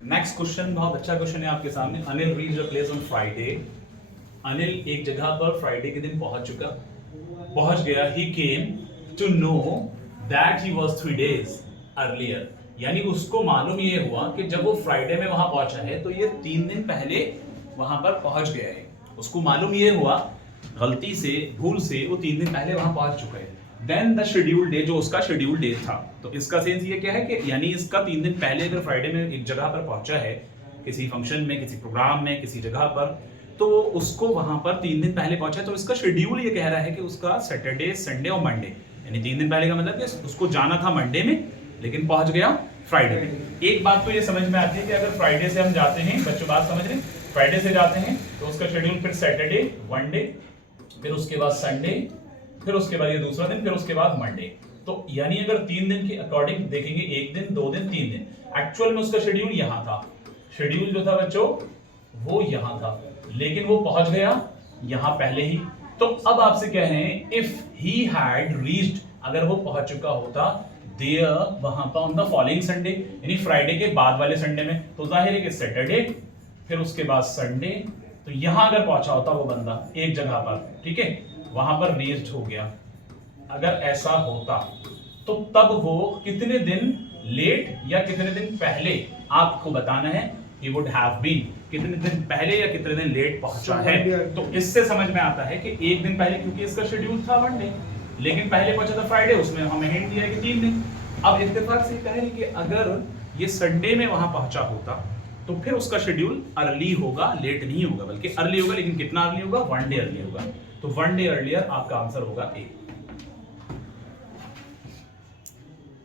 Next question बहुत अच्छा question है आपके सामने। Anil reach a place on Friday. Anil एक जगह पर फ्राइडे के दिन पहुंच गया। He came to know that he was 3 days earlier. यानी उसको मालूम ये हुआ कि जब वो फ्राइडे में वहां पहुंचा है तो ये 3 दिन पहले वहां पर पहुंच गया है। उसको मालूम ये हुआ, गलती से भूल से वो 3 दिन पहले वहां पहुंच चुका है। देन द शेड्यूल डे, जो उसका शेड्यूल डे था, तो इसका सेंस ये क्या है कि यानी इसका 3 दिन पहले अगर फ्राइडे में एक जगह पर पहुंचा है, किसी फंक्शन में, किसी प्रोग्राम में, किसी जगह पर, तो उसको वहां पर 3 दिन पहले पहुंचा है, तो इसका शेड्यूल ये कह रहा है कि उसका सैटरडे, संडे और मंडे, यानी 3 दिन पहले का मतलब कि उसको जाना था मंडे में लेकिन पहुंच गया फ्राइडे में। एक बात तो ये समझ में आती है कि अगर फ्राइडे से हम जाते हैं, बच्चों बात समझ रहे हैं, फ्राइडे से जाते हैं तो उसका शेड्यूल फिर सैटरडे, वन डे, फिर उसके बाद संडे, फिर उसके बाद ये दूसरा दिन, फिर उसके बाद मंडे। तो यानी अगर 3 दिन के अकॉर्डिंग देखेंगे, 1 दिन, 2 दिन, 3 दिन, एक्चुअल में उसका शेड्यूल यहां था। शेड्यूल जो था बच्चों वो यहां था, लेकिन वो पहुंच गया यहां पहले ही। तो अब आपसे कह रहे हैं इफ ही हैड रीच्ड, अगर वो पहुंच चुका होता देयर वहां पर ऑन द फॉलोइंग संडे, यानी फ्राइडे के बाद वाले संडे में, तो जाहिर है कि सैटरडे, फिर उसके बाद संडे, तो यहां अगर पहुंचा होता वो बंदा एक जगह पर, ठीक है, वहां पर रीच्ड हो गया, अगर ऐसा होता तो तब वो कितने दिन लेट या कितने दिन पहले आपको बताना है। he would have been, कितने दिन पहले या कितने दिन लेट पहुंचा है। तो इससे समझ में आता है कि एक दिन पहले, क्योंकि इसका शेड्यूल था मंडे लेकिन पहले पहुंचा था फ्राइडे, उसमें हमें हिंट दिया है कि 3 दिन। अब इत्तेफाक से कह रहे हैं कि अगर ये संडे में वहां पहुंचा होता तो फिर उसका शेड्यूल अर्ली होगा, लेट नहीं होगा, बल्कि अर्ली होगा। लेकिन कितना अर्ली होगा? 1 डे अर्ली होगा। तो 1 डे अर्लियर आपका आंसर होगा ए।